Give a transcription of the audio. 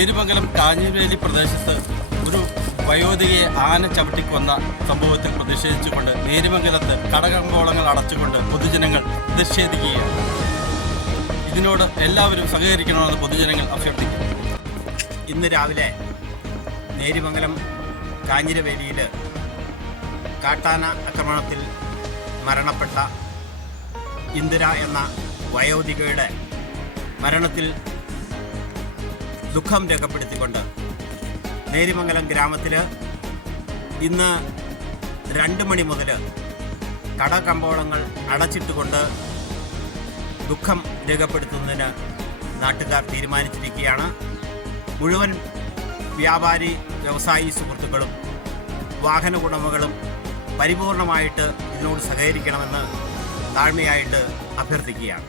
നേരിമംഗലം കാഞ്ഞിരവേലി പ്രദേശത്ത് ഒരു വയോധികയെ ആന ചവിട്ടിക്കൊന്ന സംഭവത്തിൽ പ്രതിഷേധിച്ചുകൊണ്ട് നേരിമംഗലത്ത് കടകമ്പോളങ്ങൾ അടച്ചുകൊണ്ട് പൊതുജനങ്ങൾ പ്രതിഷേധിക്കുകയാണ്. ഇതിനോട് എല്ലാവരും സഹകരിക്കണമെന്ന് പൊതുജനങ്ങൾ അഭ്യർത്ഥിക്കുന്നു. ഇന്ന് രാവിലെ നേരിമംഗലം കാഞ്ഞിരവേലിയിൽ കാട്ടാന ആക്രമണത്തിൽ മരണപ്പെട്ട ഇന്ദിര എന്ന വയോധികയുടെ മരണത്തിൽ ദുഃഖം രേഖപ്പെടുത്തിക്കൊണ്ട് നേരിമംഗലം ഗ്രാമത്തിൽ ഇന്ന് 2 മണി മുതൽ കടകമ്പോളങ്ങൾ അടച്ചിട്ടുകൊണ്ട് ദുഃഖം രേഖപ്പെടുത്തുന്നതിന് നാട്ടുകാർ തീരുമാനിച്ചിരിക്കുകയാണ്. മുഴുവൻ വ്യാപാരി വ്യവസായി സുഹൃത്തുക്കളും വാഹന ഉടമകളും പരിപൂർണമായിട്ട് ഇതിനോട് സഹകരിക്കണമെന്ന് താഴ്മയായിട്ട് അഭ്യർത്ഥിക്കുകയാണ്.